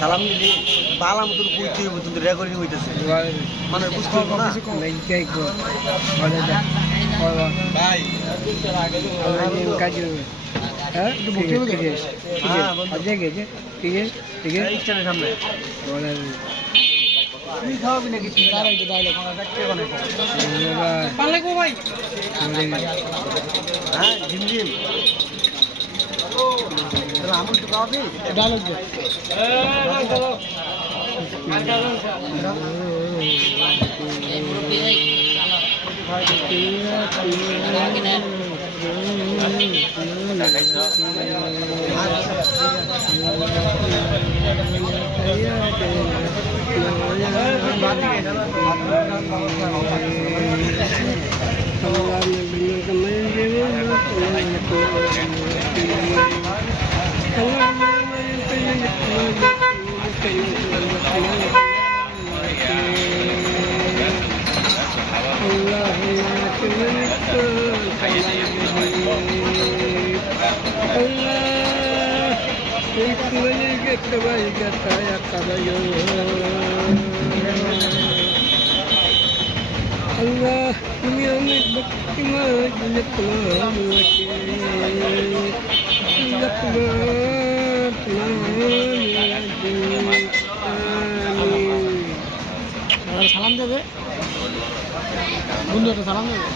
সালাম দিলি বালা মতন কইতে হইব, কিন্তু রেকর্ডিং হইতেছে, মানে বুঝতে পারবো না। ভাই সামনে তুই খাওয়াবি নাকি? হ্যাঁ ঝিমঝিম আমুল তো খাওয়াবি? Allah, ini anak bakti majlis সালাম দেবে বন্ধু, একটা সালাম দেবে।